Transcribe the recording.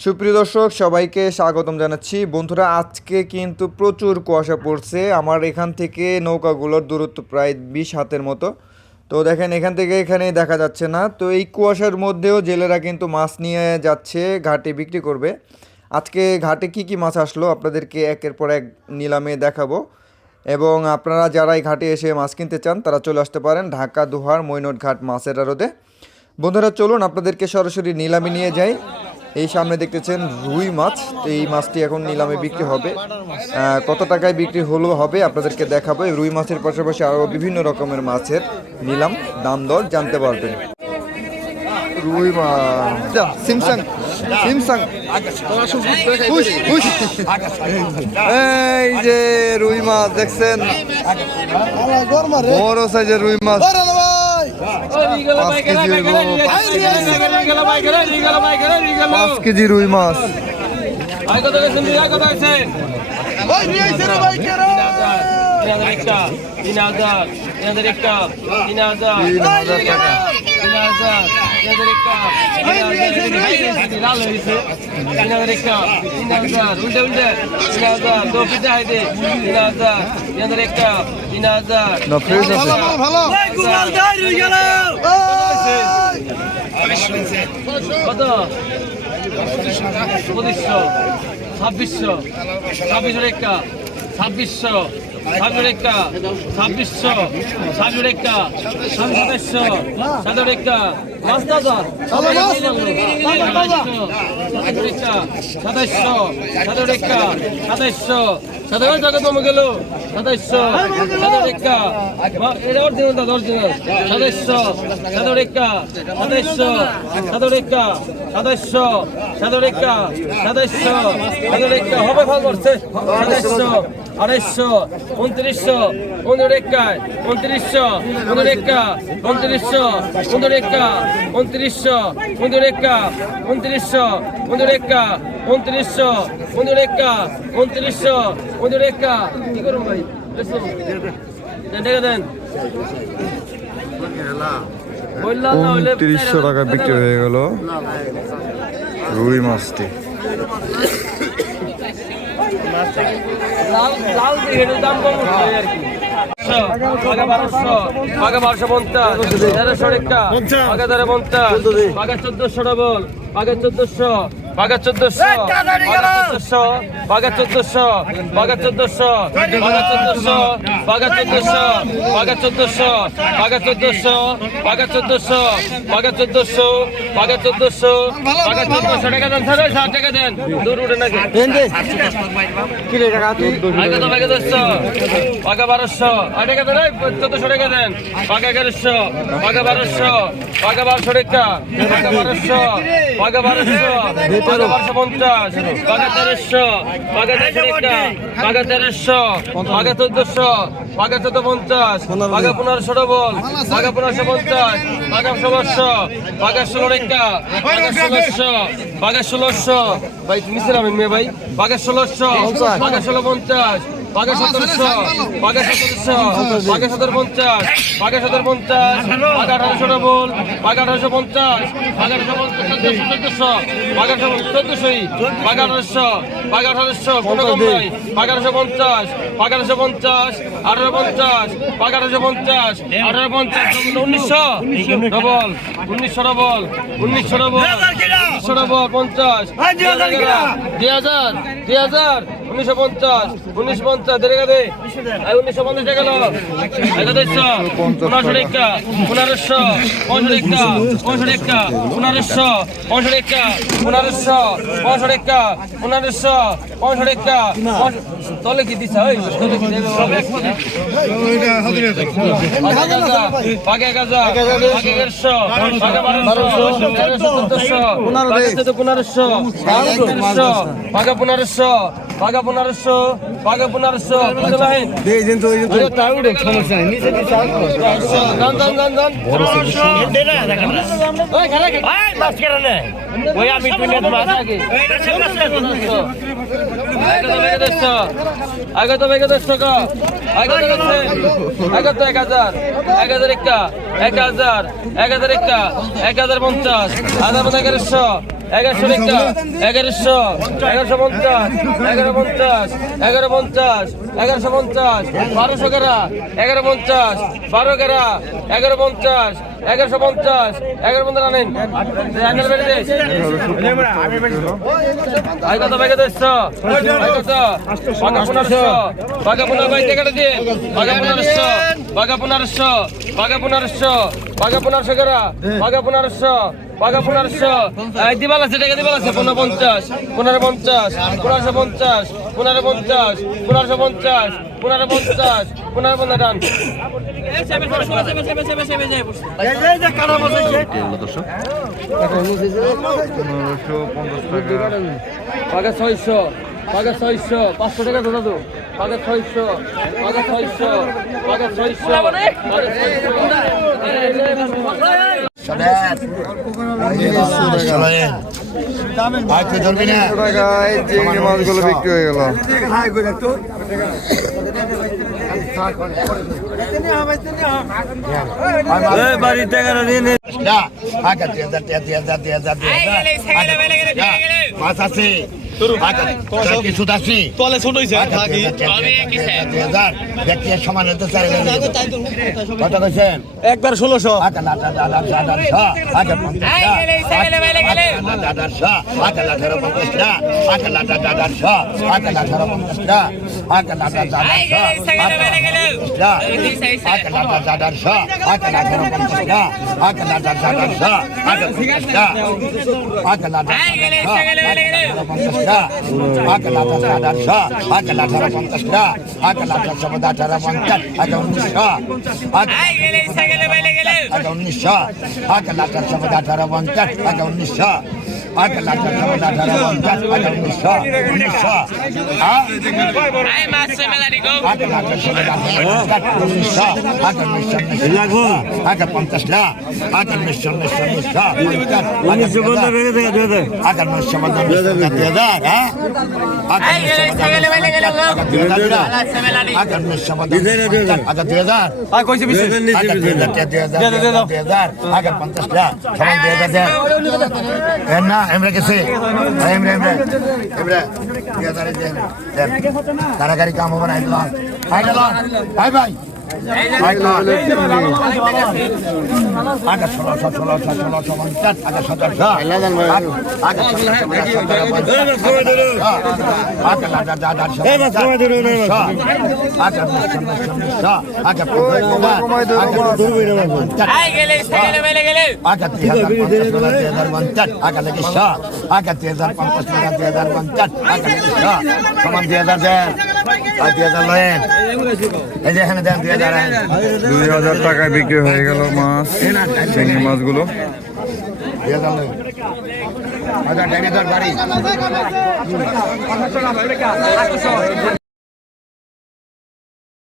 সুপ্রিয় দর্শক, সবাইকে স্বাগতম জানাচ্ছি। বন্ধুরা, আজকে কিন্তু প্রচুর কুয়াশা পড়ছে। আমার এখান থেকে নৌকাগুলোর দূরত্ব প্রায় বিশ হাতের মতো। তো দেখেন, এখান থেকে এখানে দেখা যাচ্ছে না। তো এই কুয়াশার মধ্যেও জেলেরা কিন্তু মাছ নিয়ে যাচ্ছে, ঘাটে বিক্রি করবে। আজকে ঘাটে কি কি মাছ আসলো আপনাদেরকে একের পর এক নিলামে দেখাবো। এবং আপনারা যারা এই ঘাটে এসে মাছ কিনতে চান, তারা চলে আসতে পারেন ঢাকা, দুহার মৈনট ঘাট মাছের আড়তে। বন্ধুরা, চলুন আপনাদেরকে সরাসরি নিলামে নিয়ে যাই। এই সামনে দেখতেছেন রুই মাছ। তো এই মাছটি এখন নিলামে বিক্রি হবে। কত টাকায় বিক্রি হলো হবে আপনাদেরকে দেখাবো। রুই মাছের পাশাপাশি আরও বিভিন্ন রকমের মাছের নিলাম। দাম দর জানতে পারবেন। রুই মাছ সিমসাং সিমসাং। এই যে রুই মাছ দেখছেন। বড় সাইজের রুই মাছ। পাঁচ কেজি রুই মাছ। তিন হাজার তিন হাজার। একটা তিন হাজার। তিন হাজার টাকা। লাল হয়েছে তিন হাজার একটা তিন হাজার উল্টে উল্টে তিন হাজার তো একটা তিন হাজার কত পঁচিশশো ছাব্বিশশো ছাব্বিশশো একটা ছাব্বিশশো সাতশোর একটা ছাব্বিশশো সাতশোর একটা সাতশো সাতাশশো সাতশোর একটা সাতাইশ সাতাইকা সাতাইশ সাতাশ টাকা তোমার গেল সাতাইশ সাতাইকা এটা ওর দিন দশ দিন সাতাইশ সাতাইকা সাতাইশ সাতাইকা সাতাইশ সাতাইকা সাতাইশ সাতাইকা হবে ভালো করছে সাতাইশ আড়াইশো উনত্রিশশো উনরেকায় উনত্রিশশো উনরেকা উনত্রিশশো উনরেকা উনত্রিশশো উন্দুরেক্কা উনত্রিশশো উন্দুরেক্কা উনত্রিশশো উন্দুরেক্কা উনত্রিশশো উন্দুরেক্কা কি করুন ভাই? দেখে। টাকা বিক্রি হয়ে গেল। রুই দাম পাকা বারোশো পাকা বারোশো পঞ্চাশ তেরোশো রেখা পাকা তেরো পঞ্চাশ পাকা চোদ্দশো ডবল পাকা চোদ্দশো পাকা চোদ্দশো চোদ্দশো পাকা চোদ্দশো পাকা চোদ্দশো পাকা চোদ্দশো পাকা চোদ্দশো পাকা চোদ্দশো পাকা চোদ্দশো পাকা চোদ্দশো পাকা চোদ্দশো পাকা চোদ্দশো পাকা চোদ্দশো টাকা দেন স্যার ষাট টাকা দেন দূর উঠে নাকি পাকা বারোশো আট টাকা দেন চোদ্দশো টাকা দেন পাকা এগারোশো পাকা বারোশো পাকা বারোশো টাকা পাকা বারোশো পাকা বারোশো পঞ্চাশ ষোলোশো ভাই তুমি ছিলাম ভাই বাঘের ষোলোশো বাঘের ষোলো পঞ্চাশ পাকা সতেরোশো পাকা সতেরোশো পাকা সতেরো পঞ্চাশ পাকা সতেরো পঞ্চাশ পাকা আঠারোশো ডবল পাকা আঠারোশো পঞ্চাশ পাকা আঠারোশো পঞ্চাশ চোদ্দশো পাকা চোদ্দশোই পাকা আঠারোশো পাকা আঠারোশো কোনো কম নয় পাকা আঠারোশো পঞ্চাশ পাকা আঠারোশো পঞ্চাশ আঠারো পঞ্চাশ পাকা আঠারোশো পঞ্চাশ আঠারো পঞ্চাশ উনিশশো। ডবল উনিশশো ডবল উনিশশো ডবল উনিশশো ডবল পঞ্চাশ। দুই হাজার দুই হাজার। উনিশশো পঞ্চাশ উনিশ পঞ্চাশ, দেড় গাদে উনিশশো পঞ্চাশ গেল একাদশশো পনেরোশো টাকা পনেরোশো পনেরো টাকা পনেরোশো টাকা পনেরোশো পনেরো টাকা পনেরোশো পনেরোশো টাকা পনেরোশো পনেরোশো টাকা তলে কি দিছা? ওই তলে কি দেবে? পাকে গাজা পাকে এগারোশো পাকে বারোশো, তেরোশো, চোদ্দশো পনেরোশো পনেরোশো পনেরোশো পাগা পনেরোশো পাগা পনেরোশো সমস্যা নিচে ওই আমি আগত একাদশ টাকা। আগত আগত এক হাজার। এক হাজার একটা এক হাজার। এক হাজার একটা এক হাজার পঞ্চাশ। হাজার পঞ্চাশ এগারোশো টাকা এগারোশো এগারোশো পঞ্চাশ এগারো পঞ্চাশ এগারো পঞ্চাশ। এগারোশো পঞ্চাশ, বারোশো গেরা এগারো পঞ্চাশ, বারো গেরা এগারো পঞ্চাশ, এগারোশো পঞ্চাশ, এগারো পঞ্চাশ আনেন পনেরো পঞ্চাশ পনেরো পঞ্চাশ, পনেরোশো পঞ্চাশ। পনেরো পঞ্চাশ পনেরোশো পঞ্চাশ পনেরো পঞ্চাশ পনেরো পঞ্চাশ ডান পাকা ছয়শো পাকা ছয়শো পাঁচশো চিংড়ি মাছগুলো বিক্রি হয়ে গেল মাছ আছে একবার ষোলোশো দাদার ছ আগে পঞ্চাশ দাদার ছ আগে লাঠারো পঞ্চাশ টা আগে লাটা দাদার ছ আগে লাঠারো পঞ্চাশ টা আগে লাটা দাদার ছ আগে লাটা দাদার ছ আগে লাঠারো পঞ্চাশ টা আগে লাটা দাদার ছ আগে পঞ্চাশ টা আগে লাটা পঞ্চাশ টা আগে লাটা দাদার ছ আগে লাঠারো পঞ্চাশ টা আগে লাটা সবদ আঠারো পঞ্চাশ উনিশশো সবদ আঠারো পঞ্চাশ আগে উনিশশো পঞ্চাশ আগে উনিশশো উনিশশো হ্যাঁ আগে লাটার সবদ আঠারো পঞ্চাশ উনিশশো পঞ্চাশ না আগে উনিশশো উনিশশো উনিশশো উনিশশো আগে উনিশশো বন্ধ দুই হাজার হ্যাঁ আগে উনিশশো বন্ধ আগে উনিশশো বন্ধ আগে দুই হাজার কইছে আগে দুই হাজার দুই হাজার দুই হাজার দুই হাজার আগে পঞ্চাশটা সবাই দুই হাজার দেন এর না দুই হাজারে দেন দেন তাড়াতাড়ি কাম হবে না আইডলন আইডলন আগে ষোলোশো ষোলোশো ষোলোশো পঞ্চাশ আগে সতেরোশো আগে ষোলোশো সতেরো পঞ্চাশ আগে লাদা দাদা আগে উনিশশো আগে উনিশশো উনিশশো আগে পঞ্চাশ আগে দুই হাজার পঞ্চাশ টাকা দুই হাজার পঞ্চাশ আগে লেগে শ আগে দুই হাজার পঞ্চাশ টাকা দুই হাজার পঞ্চাশ আগে লেগে শ সমান দুই হাজার আর দুই হাজার টাকায় বিক্রি হয়ে গেল মাছ চিংড়ি মাছগুলো। বাড়ি।